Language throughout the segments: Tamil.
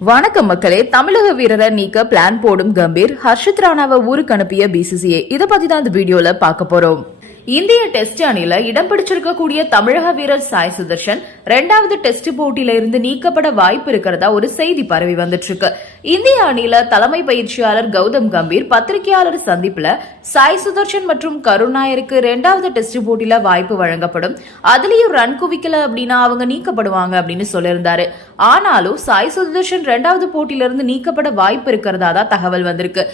வணக்கம் மக்களே. தமிழக வீரரை நீக்க பிளான் போடும் கம்பீர் ஹர்ஷித் ராணாவை ஊருக்கு அனுப்பிய பிசிசிஐ இதை பத்தி தான் இந்த வீடியோல பார்க்க போறோம். இந்திய டெஸ்ட் அணியில இடம் பிடிச்சிருக்கக்கூடிய தமிழக வீரர் சாய் சுதர்ஷன் ரெண்டாவது டெஸ்ட் போட்டியில இருந்து நீக்கப்பட வாய்ப்பு இருக்கிறதா ஒரு செய்தி பரவி வந்துட்டு இருக்கு இந்திய அணியில தலைமை பயிற்சியாளர் கௌதம் கம்பீர் பத்திரிகையாளர் சந்திப்புல சாய் சுதர்ஷன் மற்றும் கருண் நாயருக்கு ரெண்டாவது டெஸ்ட் போட்டியில வாய்ப்பு வழங்கப்படும். அதுலயும் ரன் குவிக்கல அப்படின்னா அவங்க நீக்கப்படுவாங்க அப்படின்னு சொல்லியிருந்தாரு. ஆனாலும் சாய் சுதர்ஷன் ரெண்டாவது போட்டியில இருந்து நீக்கப்பட வாய்ப்பு இருக்கிறதா தான் தகவல் வந்திருக்கு.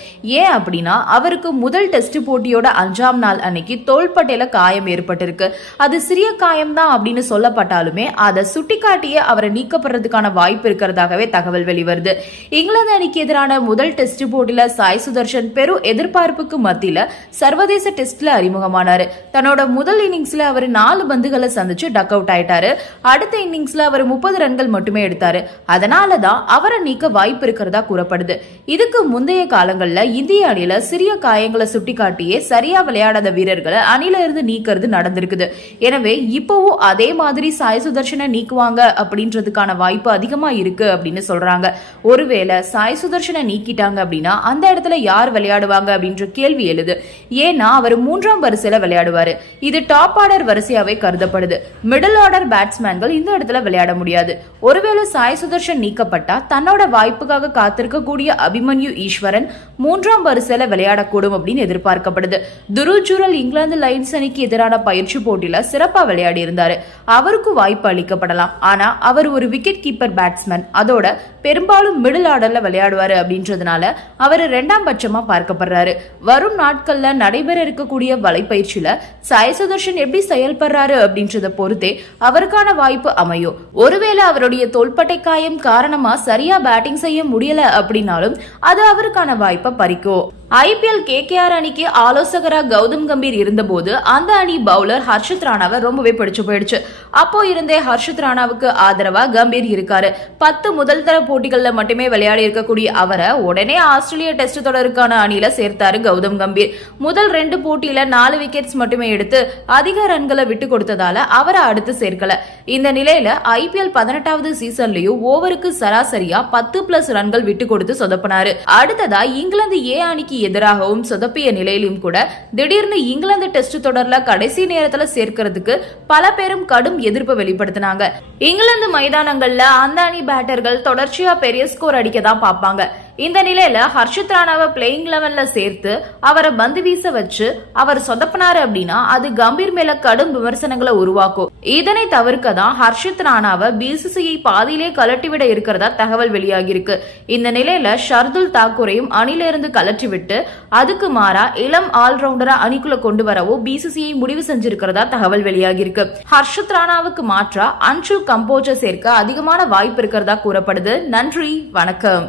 ஏன் அப்படின்னா அவருக்கு முதல் டெஸ்ட் போட்டியோட அஞ்சாம் நாள் அன்னைக்கு தோள்பட்டையில காயம் ஏற்பட்டிருக்கு. அது சிறிய காயம் தான் அப்படின்னு சொல்லப்பட்டாலுமே அதை சுட்டிக்காட்டியே அவரை நீக்கப்படுறதுக்கான வாய்ப்பு இருக்கிறதாகவே தகவல் வெளிவருது. இங்கிலாந்து அணிக்கு எதிரான முதல் டெஸ்ட் போட்டியில சாய் சுதர்ஷன் பெரும் எதிர்பார்ப்புக்கு மத்தியில சர்வதேச டெஸ்ட்ல அறிமுகமானாரு. தன்னோட முதல் இன்னிங்ஸ்ல அவர் நாலு பந்துகளை சந்திச்சு டக் அவுட் ஆயிட்டாரு. அடுத்த இன்னிங்ஸ்ல அவர் முப்பது ரன்கள் மட்டுமே எடுத்தாரு. அதனால தான் அவரை நீக்க வாய்ப்பு இருக்கிறதா கூறப்படுது. இதுக்கு முந்தைய காலங்கள்ல இந்திய அணியில சிறிய காயங்களை சுட்டிக்காட்டியே சரியா விளையாடாத வீரர்களை அணில இருந்து நீக்கிறது நடந்திருக்குது. எனவே இப்போவும் அதே மாதிரி சாய் சுதர்ஷன் நீக்குவாங்க அப்படின்றதுக்கான வாய்ப்பு அதிகமாக இருக்கு அப்படின்னு சொல்றாங்க. ஒருவேளை சாய் சுதர்ஷனை நீக்கிட்டாங்க அப்படின்னா அந்த இடத்துல யார் விளையாடுவாங்க அப்படின்ற கேள்வி எழுது. ஏன்னா அவர் மூன்றாம் வரிசையில விளையாடுவாரு. இது டாப் ஆர்டர் வரிசையாவே கருதப்படுது. மிடில் ஆர்டர் பேட்ஸ்மேன்கள் இந்த இடத்துல விளையாட முடியாது. ஒருவேளை சாய் சுதர்ஷன் நீக்கப்பட்டா தன்னோட வாய்ப்புக்காக காத்திருக்கக்கூடிய அபிமன்யு ஈஸ்வரன் மூன்றாம் வரிசையில விளையாடக்கூடும் அப்படின்னு எதிர்பார்க்கப்படுது. துருஜுரல் இங்கிலாந்து லைன்ஸ் அணிக்கு எதிரான பயிற்சி போட்டியில சிறப்பா விளையாடி இருந்தாரு. அவருக்கு வாய்ப்பு அளிக்கப்படலாம் ஆனா அவர் ஒரு விக்கெட் கீப்பர் பேட்ஸ்மேன் அதோட பெரும்பாலும் மிடில் ஆர்டர்ல விளையாடுவாரு அப்படின்றதுனால அவர் இரண்டாம் பட்சமா பார்க்கப்படுறாரு. வரும் நாட்கள்ல நடைபெற இருக்கக்கூடிய வலைப்பயிற்சியில சாய் சுதர்ஷன் எப்படி செயல்படுறாரு அப்படின்றத பொறுத்தே அவருக்கான வாய்ப்பு அமையும். ஒருவேளை அவருடைய தோள்பட்டை காயம் காரணமா சரியா பேட்டிங் செய்ய முடியல அப்படின்னாலும் அது அவருக்கான வாய்ப்பை பறிக்கும். ஐபிஎல் கேகேஆர் அணிக்கு ஆலோசகராக கௌதம் கம்பீர் இருந்தபோது அந்த அணி பவுலர் ஹர்ஷித் ராணாவை ரொம்பவே பிடிச்சு போயிடுச்சு. அப்போ இருந்தே ஹர்ஷித் ராணாவுக்கு ஆதரவா கம்பீர் இருக்காரு. பத்து முதல் தர போட்டிகளில் மட்டுமே விளையாடி இருக்கக்கூடிய அவரை உடனே ஆஸ்திரேலிய டெஸ்ட் தொடருக்கான அணியில சேர்த்தாரு கௌதம் கம்பீர். முதல் ரெண்டு போட்டியில நாலு விக்கெட்ஸ் மட்டுமே எடுத்து அதிக ரன்களை விட்டு கொடுத்ததால அவரை அடுத்து சேர்க்கல. இந்த நிலையில ஐபிஎல் பதினெட்டாவது சீசன்லயும் ஓவருக்கு சராசரியா பத்து பிளஸ் ரன்கள் விட்டு கொடுத்து சொதப்பினாரு. அடுத்ததா இங்கிலாந்து ஏ அணிக்கு எதிராகவும் சொதப்பிய நிலையிலும் கூட திடீர்னு இங்கிலாந்து டெஸ்ட் தொடர்ல கடைசி நேரத்துல சேர்க்கிறதுக்கு பல பேரும் கடும் எதிர்ப்பு வெளிப்படுத்தினாங்க. இங்கிலாந்து மைதானங்கள்ல அந்த அணி பேட்டர்கள் தொடர்ச்சியா பெரிய ஸ்கோர் அடிக்க தான் பார்ப்பாங்க. இந்த நிலையில ஹர்ஷித் ராணாவை பிளேயிங் லெவன்ல சேர்த்து அவரை பந்து வீச வச்சு அவர் சொதப்பினாரு அப்படின்னா அது கம்பீர் மேல கடும் விமர்சனங்களை உருவாக்கும். இதனை தவிர்க்க தான் ஹர்ஷித் ராணாவை பிசிசிஐ பாதியிலே கலட்டிவிட இருக்கிறதா தகவல் வெளியாகி இருக்கு இந்த நிலையில ஷர்துல் தாக்கூரையும் அணிலிருந்து கலற்றி விட்டு அதுக்கு மாறா இளம் ஆல்ரவுண்டரா அணிக்குள்ள கொண்டு வரவோ பிசிசிஐ முடிவு செஞ்சிருக்கிறதா தகவல் வெளியாகி இருக்கு ஹர்ஷித் ராணாவுக்கு மாற்றா அன்ஷுல் கம்போஜர் சேர்க்க அதிகமான வாய்ப்பு இருக்கிறதா கூறப்படுது. நன்றி வணக்கம்.